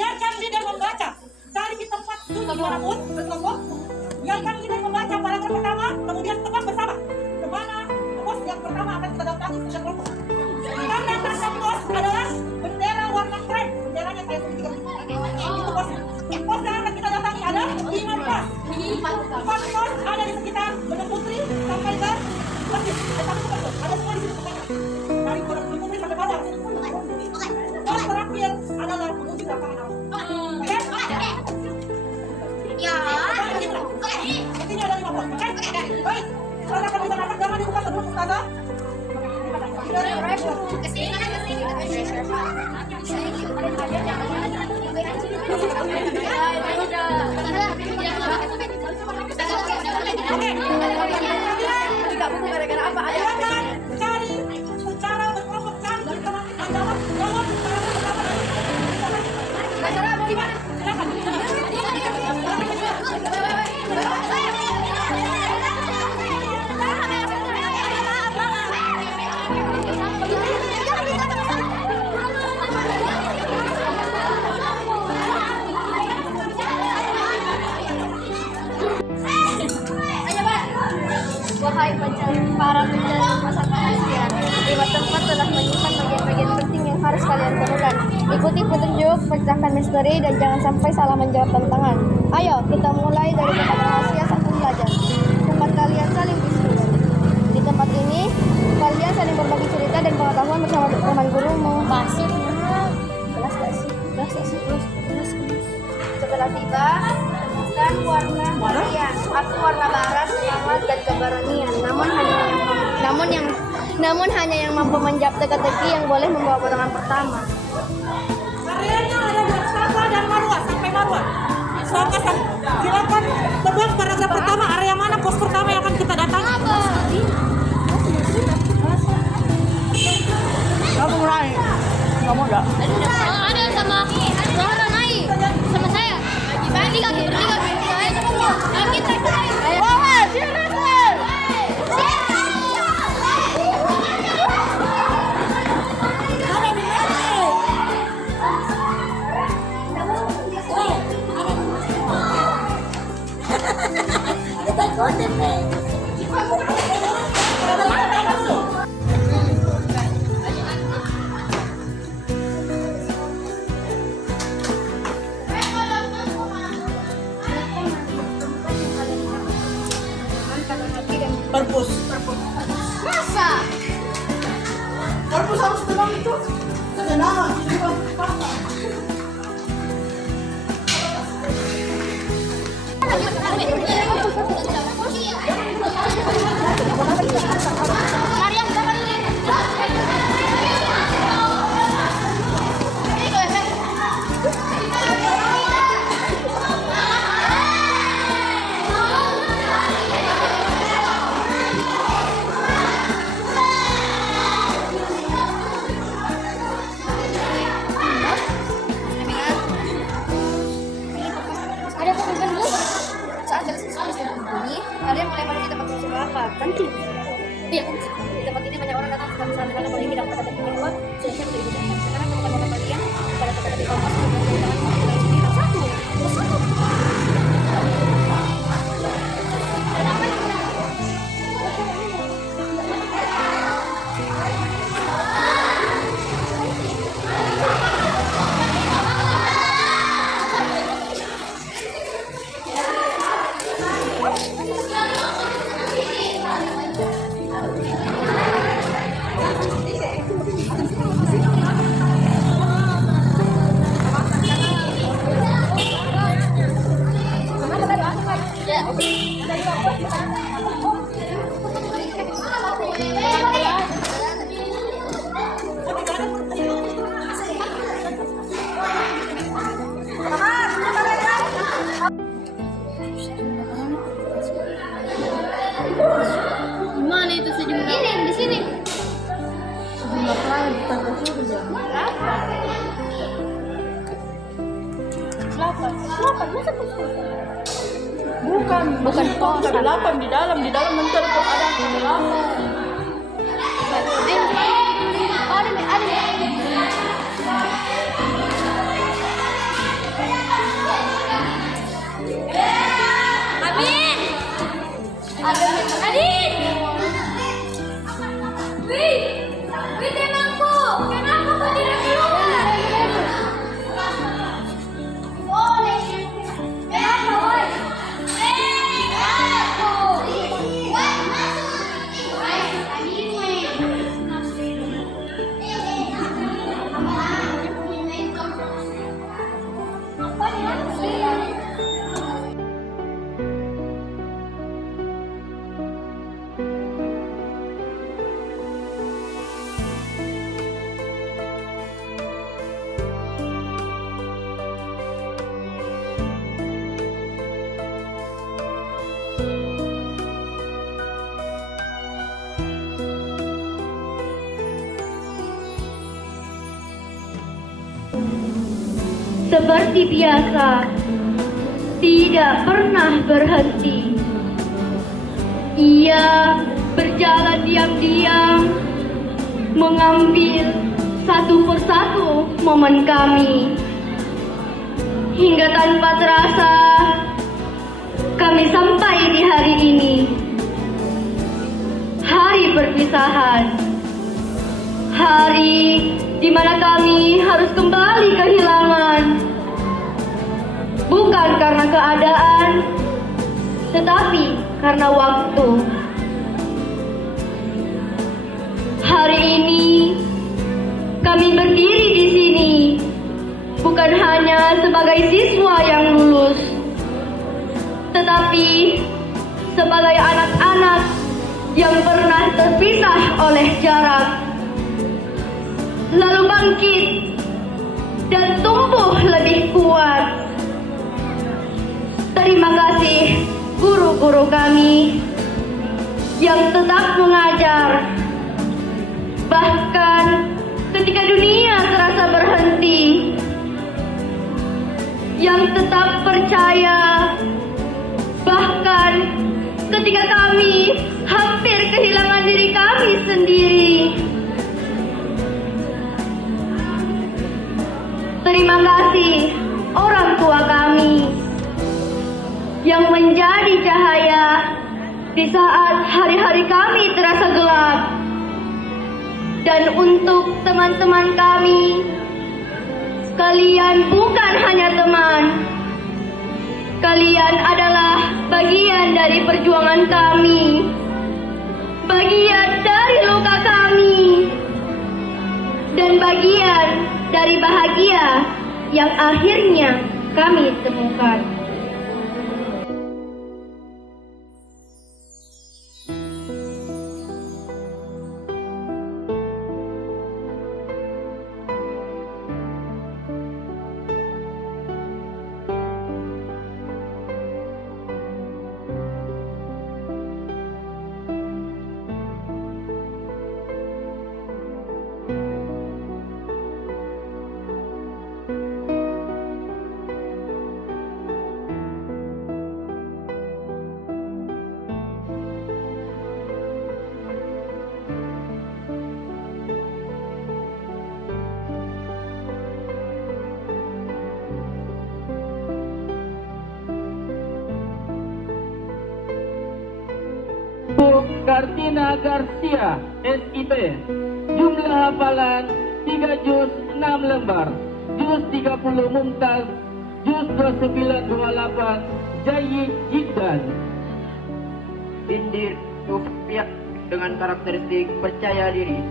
Biarkan leader membaca. Cari di tempat sunyi manapun, berkelompok. Biarkan leader membaca paragraf pertama, kemudian tebak bersama kemana pos yang pertama akan kita datangi sejak kelompok. Tanda tanda pos adalah bendera warna krem. Benderanya kayak segitiga. Itu pos. Pos yang akan kita datangi ada 5 pos. 4 pos ada di sekitar Gunung Putri sampai ke masjid. Ada semua di situ pokoknya. Dari Gunung Putri sampai bawah. Pos terakhir adalah menuju lapangan awal. Oke? Ya. Intinya ada 5 pos. Oke? Baik. Saudara kalau bisa dapat jangan dibuka sebelum ustazah. Cari secara berkelompok, cari di teman andalan jawab Wahai para penjaga masa kasihan, 5 tempat telah menyimpan bagian-bagian penting yang harus kalian temukan. Ikuti petunjuk, pecahkan misteri, dan jangan sampai salah menjawab tantangan. Ayo, kita mulai dari tempat rahasia satu belajar. Tempat kalian saling diskusi. Di tempat ini, kalian saling berbagi cerita dan pengetahuan bersama teman guru membahas. Setelah tiba, temukan warna kalian. Aku warna barat, semangat dan keberanian. Namun hanya yang mampu menjawab teka-teki yang boleh membawa potongan pertama. areanya ada dari Safa dan Marwah sampai Marwah. Silakan tebak paragraf pertama, area mana pos pertama yang akan kita datangi. Kamu mulai. Kamu enggak? Ada sama Zahra naik sama saya. Bertiga. Kita. Wah, silakan. Perpus. Masa? Perpus harus tenang itu. Tenang. Mariam, ada pengumuman bu. Saat selesai berbunyi, kalian mulai pada di tempat musuh apa? Tentu. Iya, di tempat ini banyak orang datang sekali saat kalian apalagi dapat kata yang kedua, sudah menjadi budak. Sekarang temukan nama kalian pada kata di kompas dan satu. Mana itu sejumlah? Ini di sini. Sejumlah klien di tangga itu Berapa? 8. Masa bukan Oh, 8 di dalam nanti ada 8. Ada. seperti biasa, tidak pernah berhenti. Ia berjalan diam-diam, mengambil satu persatu momen kami. Hingga tanpa terasa, kami sampai di hari ini. Hari perpisahan. Hari di mana kami harus kembali kehilangan. Bukan karena keadaan, tetapi karena waktu. Hari ini kami berdiri di sini bukan hanya sebagai siswa yang lulus, tetapi sebagai anak-anak yang pernah terpisah oleh jarak, lalu bangkit dan tumbuh lebih kuat. Terima kasih guru-guru kami yang tetap mengajar, bahkan ketika dunia terasa berhenti, yang tetap percaya, bahkan ketika kami hampir kehilangan diri kami sendiri. Terima kasih orang tua kami yang menjadi cahaya di saat hari-hari kami terasa gelap. Dan untuk teman-teman kami, kalian bukan hanya teman, kalian adalah bagian dari perjuangan kami, bagian dari luka kami, dan bagian dari bahagia yang akhirnya kami temukan. Kartina Garcia, SIP. Jumlah hafalan 3 juz 6 lembar. Juz 30 Mumtaz. Juz 2928 Jayyid Jiddan. Indir Tufiyah dengan karakteristik percaya diri.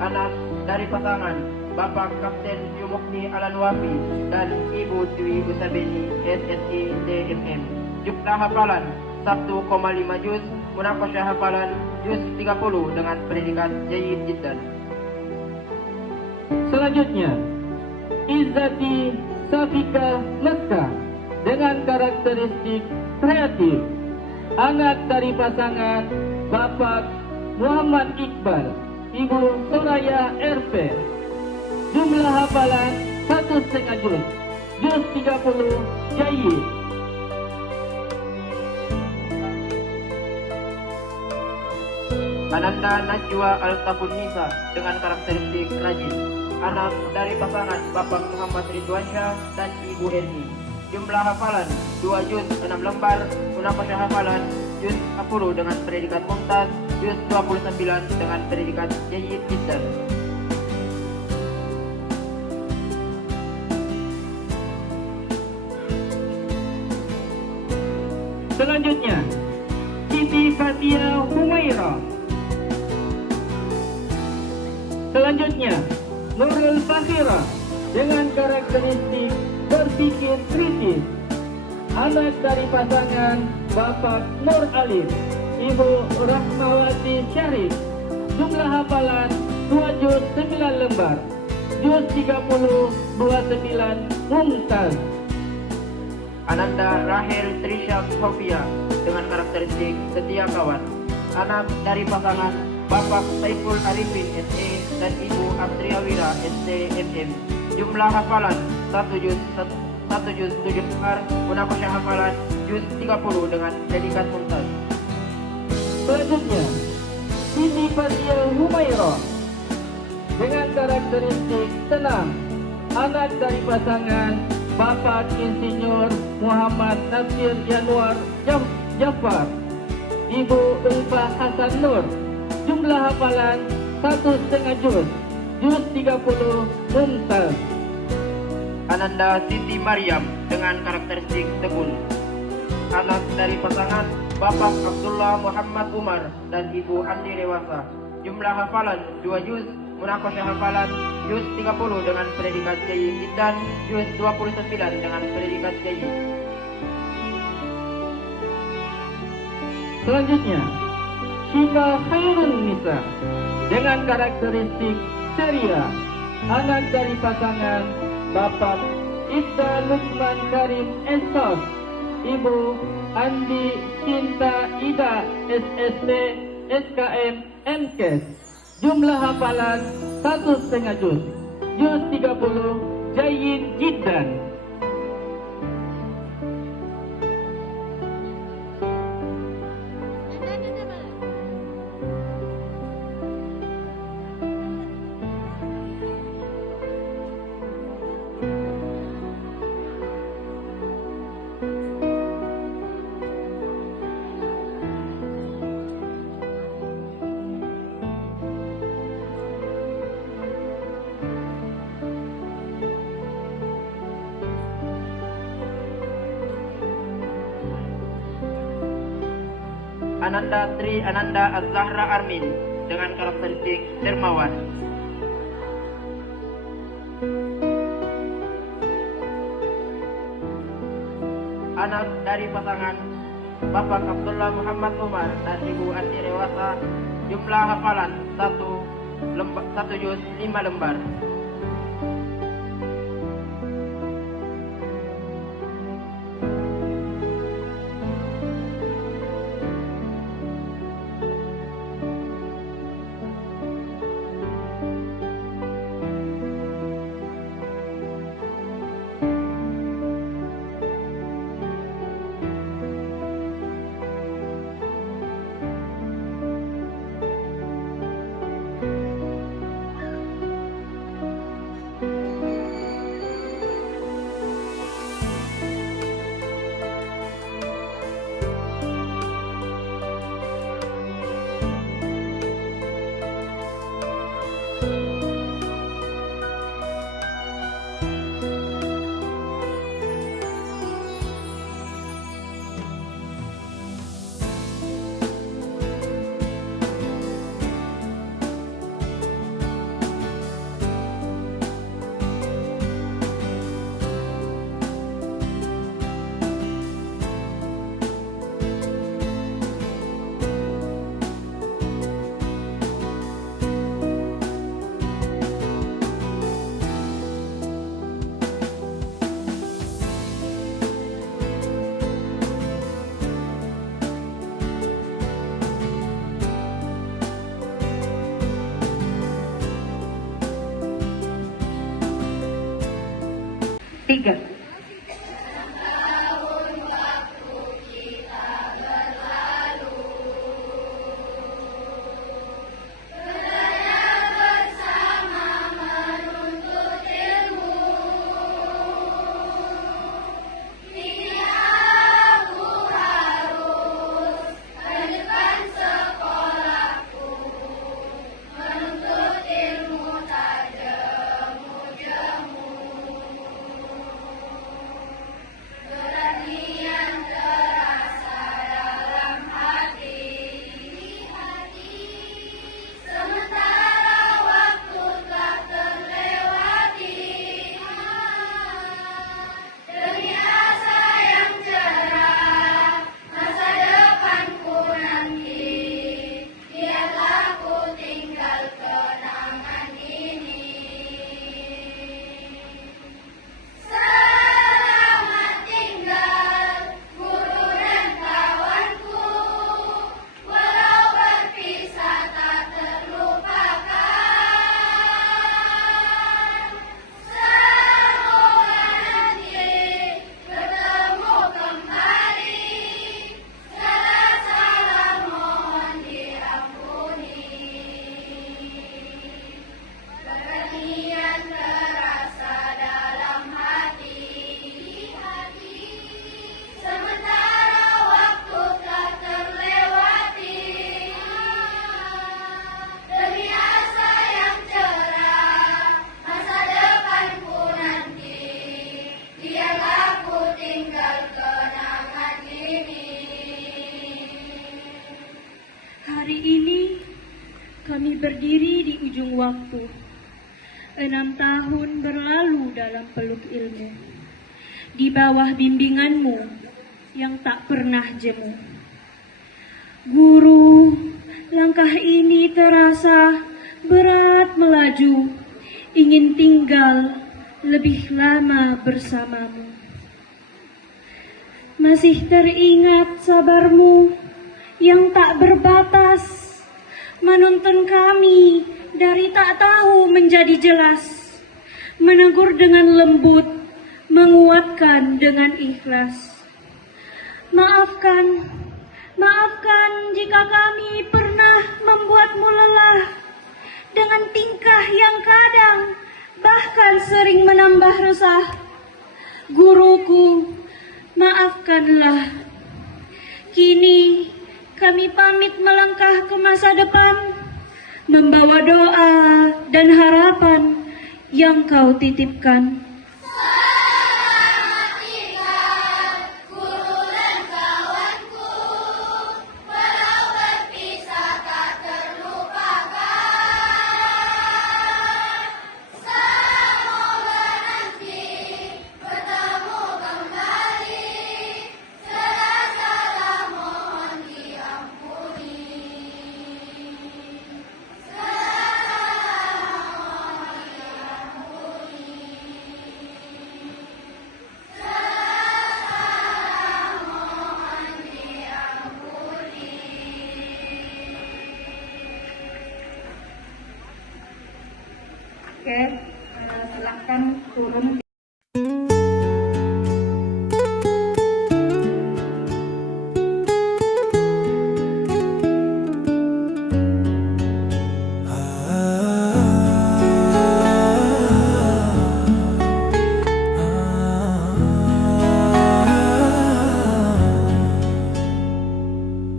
Anak dari pasangan Bapak Kapten Yumukni Alanwafi dan Ibu Dwi Usabeni SSI DMM. Jumlah hafalan 1,5 juz. Munakosya hafalan juz 30 dengan predikat Jayyid Jiddan. Selanjutnya, Izzati Safika Mekah dengan karakteristik kreatif. Anak dari pasangan Bapak Muhammad Iqbal, Ibu Soraya RP. Jumlah hafalan 1,5 juz. Juz 30 Jayyid. Ananda Najwa Al-Tafunnisa dengan karakteristik rajin. Anak dari pasangan Bapak Muhammad Ridwansyah dan Ibu Eni. Jumlah hafalan 2 juz 6 lembar. Munakosya hafalan juz 10 dengan predikat Mumtaz. Juz 29 dengan predikat Jayyid Jiddan. Selanjutnya, Siti Fatia Humaira. Selanjutnya, Nurul Fakhira dengan karakteristik berpikir kritis. Anak dari pasangan Bapak Nur Alif, Ibu Rahmawati Syarif. Jumlah hafalan 2 juz 9 lembar. Juz 30 29 Mumtaz. Ananda Rahel Trisha Sofia dengan karakteristik setia kawan. Anak dari pasangan Bapak Saiful Arifin SE dan Ibu Astriawira STMM. Jumlah hafalan 1 juz 1 juz 7 lembar, Munakosyah hafalan juz 30 dengan predikat mumtaz. Selanjutnya, Siti Fatia Humairah dengan karakteristik tenang, anak dari pasangan Bapak Insinyur Muhammad Nasir Yanwar Jafar, Ibu Ulfa Hasan Nur. Jumlah hafalan 1,5 juz, juz 30 mumtaz. Ananda Siti Maryam dengan karakteristik tekun, anak dari pasangan Bapak Abdullah Muhammad Umar dan Ibu Andi Rewasa. Jumlah hafalan 2 juz, Munakosyah hafalan juz 30 dengan predikat jayyid dan juz 29 dengan predikat jayyid. Selanjutnya, Syifa Khairun Nisa dengan karakteristik ceria, anak dari pasangan Bapak Ibda Lukman Karim Essos, Ibu Andi Cinta Ida SST SKM MKes. Jumlah hafalan 1,5 juz, juz 30 jayyid jiddan. Ananda Tri Ananda Az-Zahra Armin dengan karakteristik dermawan. Anak dari pasangan Bapak Abdullah Muhammad Umar dan Ibu Andi Rewasa. Jumlah hafalan 1 juz 5 lembar. Tiga. berdiri di ujung waktu. 6 tahun berlalu dalam peluk ilmu. Di bawah bimbinganmu yang tak pernah jemu. Guru, langkah ini terasa berat melaju. Ingin tinggal lebih lama bersamamu. Masih teringat sabarmu yang tak berbatas, menuntun kami dari tak tahu menjadi jelas, menegur dengan lembut, menguatkan dengan ikhlas. Maafkan jika kami pernah membuatmu lelah dengan tingkah yang kadang bahkan sering menambah resah. Guruku, maafkanlah. Kini kami pamit melangkah ke masa depan, membawa doa dan harapan yang kau titipkan. Oke, silakan turun.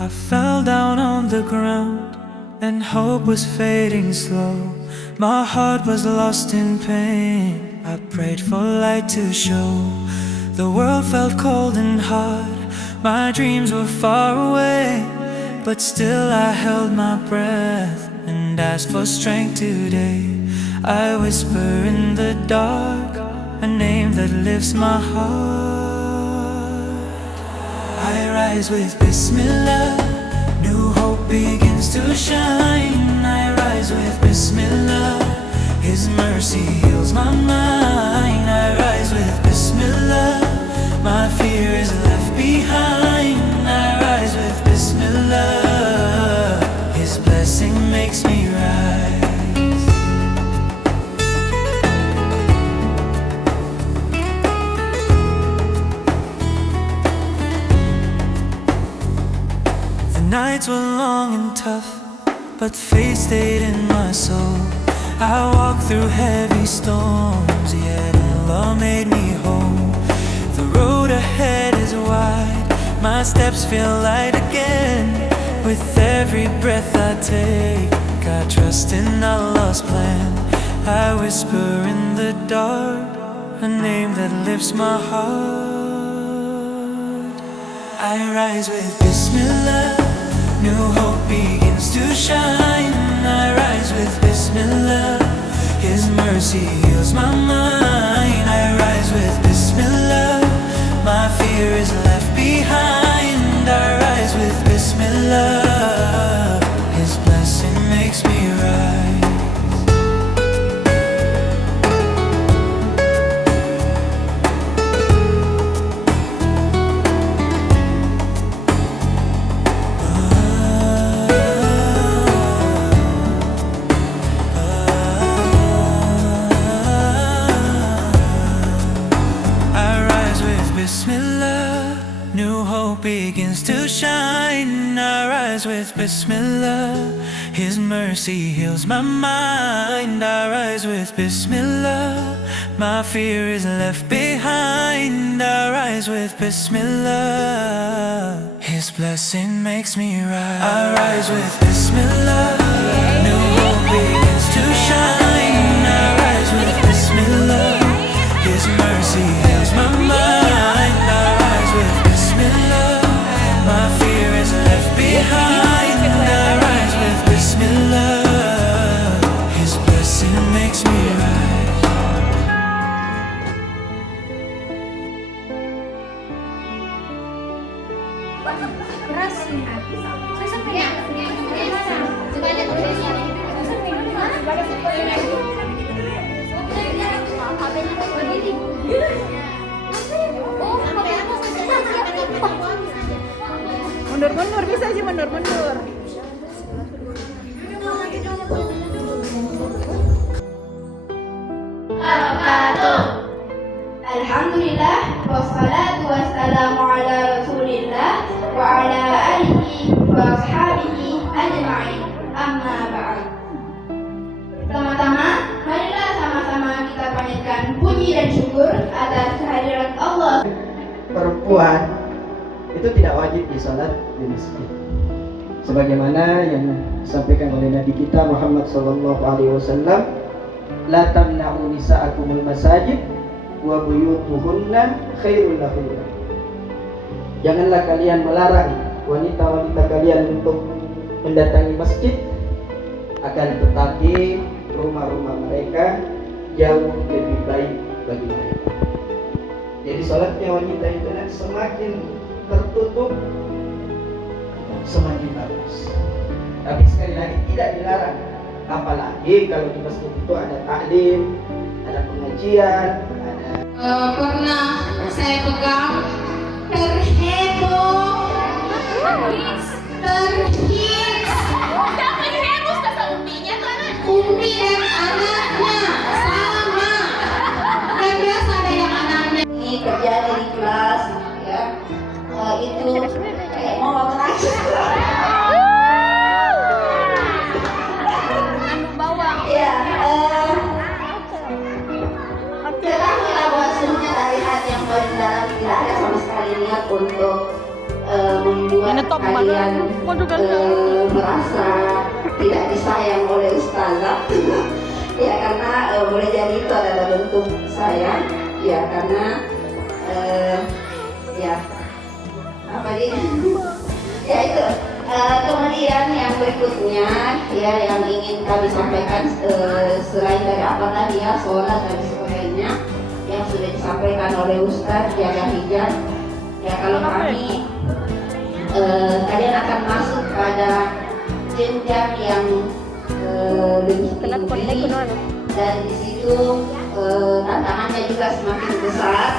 I fell down on the ground and hope was fading slow. My heart was lost in pain. I prayed for light to show. The world felt cold and hard. My dreams were far away, but still I held my breath and asked for strength today. I whisper in the dark a name that lifts my heart. I rise with Bismillah. New hope begins to shine. I rise with Bismillah. His mercy heals my mind. I rise with Bismillah. My fear is left behind. I rise with Bismillah. His blessing makes me rise. The nights were long and tough, but faith stayed in my soul. I walked through heavy storms, yet Allah made me whole. The road ahead is wide, my steps feel light again. With every breath I take, I trust in Allah's plan. I whisper in the dark a name that lifts my heart. I rise with Bismillah. New hope begins to shine. I rise with Bismillah. His mercy heals my mind. I rise with Bismillah. My fear is left behind. I rise with Bismillah. His blessing makes me rise. Bismillah, new hope begins to shine. I rise with Bismillah. His mercy heals my mind. I rise with Bismillah. My fear is left behind. I rise with Bismillah. His blessing makes me rise. I rise with Bismillah. New hope begins to shine. I rise with Bismillah. His mercy heals my mind. My fear is left behind. I rise with Bismillah. Mundur bisa sih mundur. Alhamdulillah wassalatu wassalamu ala Rasulillah wa ala alihi wa ashabihi ajma'in. Amma ba'd. Pertama-tama, marilah sama-sama kita panjatkan puji dan syukur atas kehadiran Allah. Perempuan itu tidak wajib disolat di masjid. Sebagaimana yang disampaikan oleh Nabi kita Muhammad SAW, la tamna'u nisa'akumul masajid wa buyutuhunna khairul lahunna. Janganlah kalian melarang wanita-wanita kalian untuk mendatangi masjid, akan tetapi rumah-rumah mereka jauh lebih baik bagi mereka. Jadi sholatnya wanita itu nanti semakin tertutup, semakin bagus. Tapi sekali lagi tidak dilarang, apalagi kalau di masjid itu ada taklim, ada pengajian, ada Pernah saya pegang terheboh, terhits. Siapa yang heboh? Sama umpinya tuh anak. Umpi dan anaknya sama. Dan biasa ada yang anaknya ini kerja di kelas, ya. Itu kayak mau menangis. Ya, ketahuilah bahwasanya dari hati yang paling dalam tidak ada sama sekali niat untuk membuat kalian merasa tidak disayang oleh ustazah. Ya, karena boleh jadi itu adalah bentuk sayang. Ya, karena ya apa ini? Ya itu. Kemudian yang berikutnya ya yang ingin kami sampaikan selain dari apa tadi ya sholat dan sebagainya yang sudah disampaikan oleh Ustadz jaga hijab ya, kalau kami kalian akan masuk pada jenjang yang lebih tinggi dan di situ tantangannya juga semakin besar.